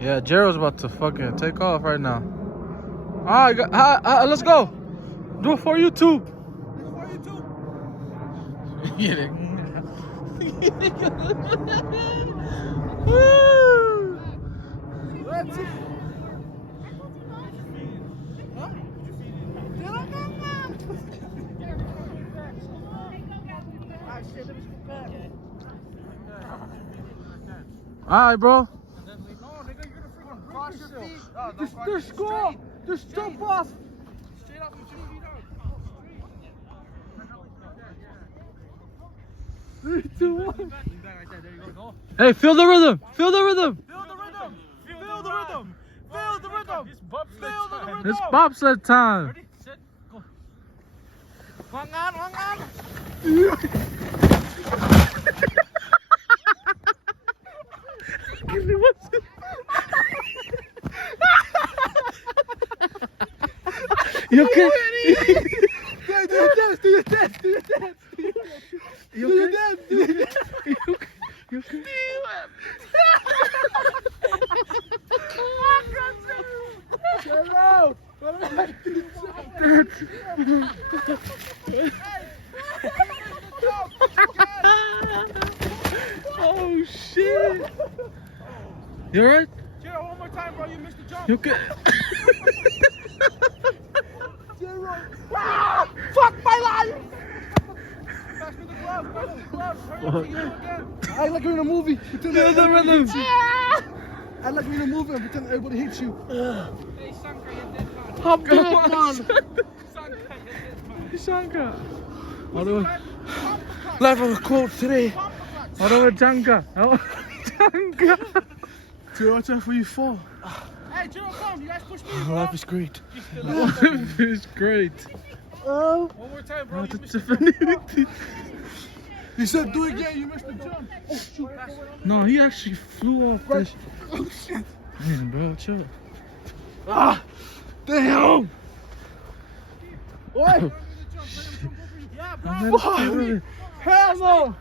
Yeah, Gerald's about to fucking take off right now. All right, let's go. Do it for YouTube. Get it. Woo! Let's see. All right, bro. Just go. Just jump off. Three, two, one. Hey, feel the rhythm. Feel the rhythm. Feel the rhythm. Feel the rhythm. Feel the rhythm. Feel the rhythm. It's bobsled time. Ready, set, go. Wangan. You okay? Do your dance. Do your dance. You okay? You okay? Hello. Oh shit! You alright? Gerald, one more time, bro. You missed the jump. You okay? Gerald. Ah, fuck my life. Pass me the glove. Pass me the glove. Hurry up, you again. I like you're in a movie. Pretend Feel the rhythm. I like you're in a movie and pretend everybody hates you. Hey, Sanka, you're dead, man. I'm dead, man. Sanka, you're dead, man. Shanka. Although, Life of a quote today. although Janka. Oh, Janka. Gerald, watch out for you fall. Hey, Gerald, come. You guys push me, bro. Life is great. It's great. Oh. One more time, bro. Not You the missed the jump. Tiffany. You said do it again. You missed the jump. Oh shoot. No, he actually flew off this. Oh shit. Man, bro, chill. Ah. Damn. Oi. Yeah, I'm bro. gonna- Hell no.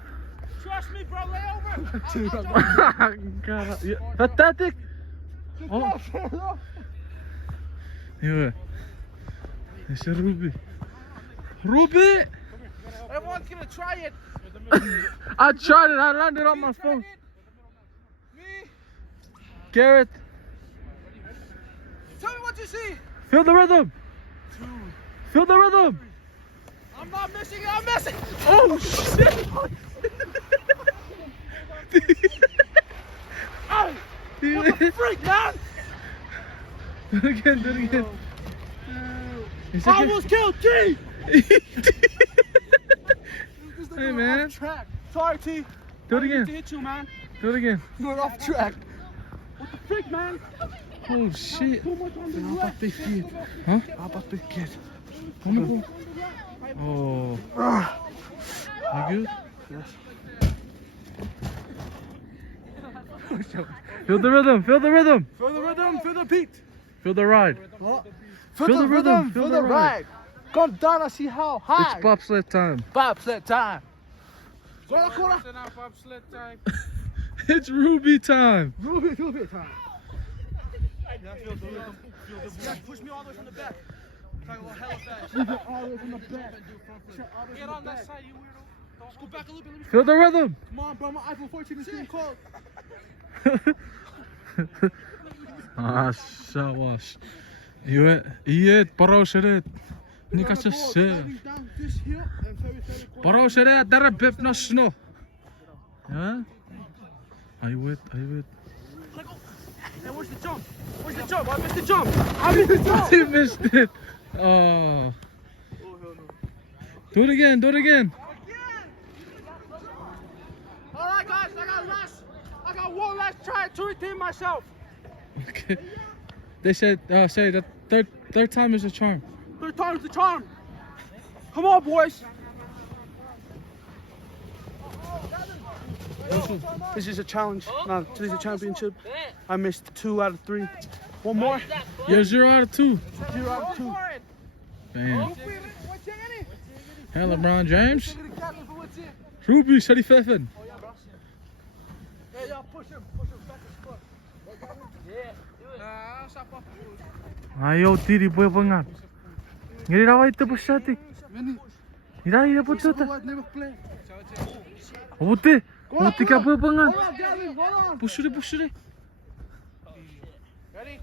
Trust me, bro. Lay over. God, yeah. Pathetic. Oh. Yeah. It's a Ruby. Ruby! Everyone's gonna try it. I tried it. I landed on my phone. Me. Garrett, Tell me what you see. feel the rhythm. Feel the rhythm. I'm not missing it. I'm missing. Oh shit! Oh, what the freak, man? Do it again. Do it again. It's I okay. almost killed T. Hey man, Off track. Sorry, T. do it To again. hit you, man. Do it again. Going off track. What the freak, man? Oh shit. Too much on the How left. about big kid? Huh? How about big kid? Oh, Ah. you good? Yes. Feel the rhythm. Feel the rhythm. Feel the rhythm. Feel the beat. Feel the ride. Oh. Feel the rhythm, Feel feel the the ride. Come down and see how high. It's bobsled time. Bobsled time. Go to the corner. Listen up, bobsled time. It's Ruby time. Ruby time. Yeah, feel the rhythm. Yeah, push me all the way from the back. Try to go hella fast. Push me all the way from the back. Get on that side, you weirdo. Let's go back a little bit. Let me Feel the rhythm. Come on, bro. My iPhone 14 is getting cold. Ah, shawash. Iet, paroseret. Nika se se. Sliding down this hill and very quick. Paroseret, dara bip na sno. Yeah? Are you with? Are you with? Hey, where's the jump? Where's the jump? I missed the jump. I missed the jump. He missed it. Oh. Do it again. Do it again. All right, guys. I got one last try to redeem myself. Okay. They said, say that third time is a charm. Third time's the charm. Come on, boys. This is a challenge. No, today's a championship. I missed 2 out of 3. One more. You're 0 out of 2. 0 out of 2. Bam. Hey, LeBron James. Ruby, steady Pfeffen. Yeah, push him back his foot. Yeah. Ayo tiri boy pengat. Ngiri rawai te pusati. Veni. Ira ira Push the pututa. forward, never play. Ote. Ote ka boy pengat. Hold on, Gavin, hold on. Push it. Ready?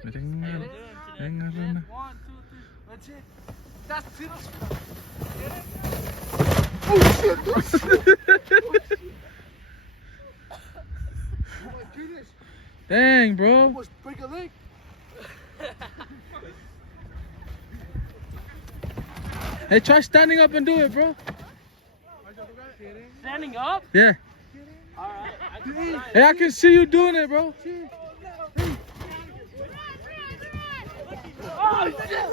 Dengar. Dengar sana. 1, 2, 3. That's it. That's it. Oh my goodness. Dang, bro. Almost break a leg. Hey, try standing up and do it, bro. Standing up? Yeah. Alright. I can try. Hey, I can see you doing it, bro. Oh, shit!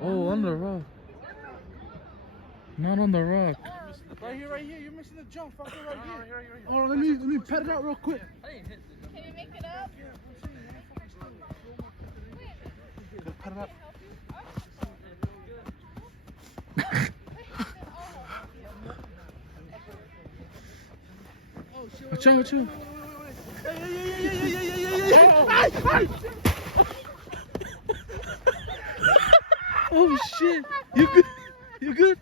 Oh, on the rock. Not on the rock. Right here. You're missing the jump. Fucker, right here. Oh, let me pet it out real quick. Can you make it up? Pet it out. Watch out. Oh shit! You good?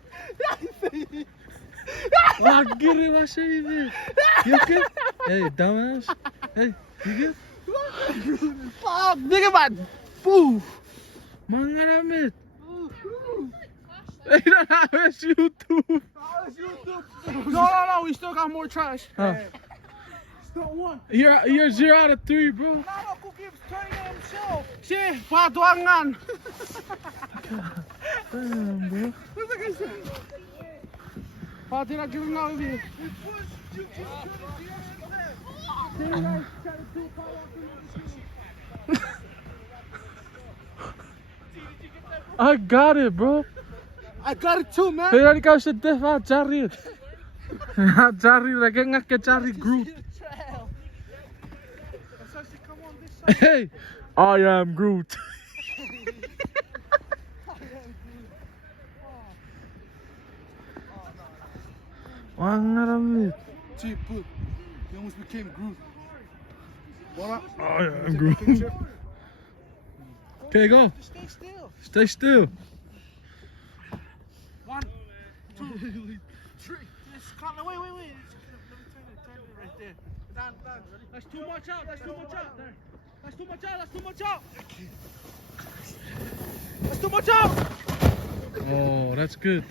Oh, get it, watch it, man. You good? Hey, dumbass. Hey, you good? Fuck, nigga, man. Boo. Mangaramit. Hey, that's YouTube. No, we still got more trash. Huh. Still one. You're 0 out of 3, bro. No, who keeps turning it himself? Shit, patuangan. Damn, bro. What's that guy say? Pati na giving out of here. I got it, bro. I got it too, man. Hey, kau sedih, Pak. Cari. Cari lagi ngake cari Groot. Hey, I am Groot. Mangaramit. Gee, put. You almost became Groot. What? I am Groot. Okay, go. Stay still. Stay still. 1, 2, 3. Just count. Wait. Let me turn it right there. Down. That's too much out. That's too much out. Oh, that's good.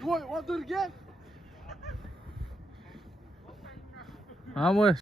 You want to do it again? I'm with.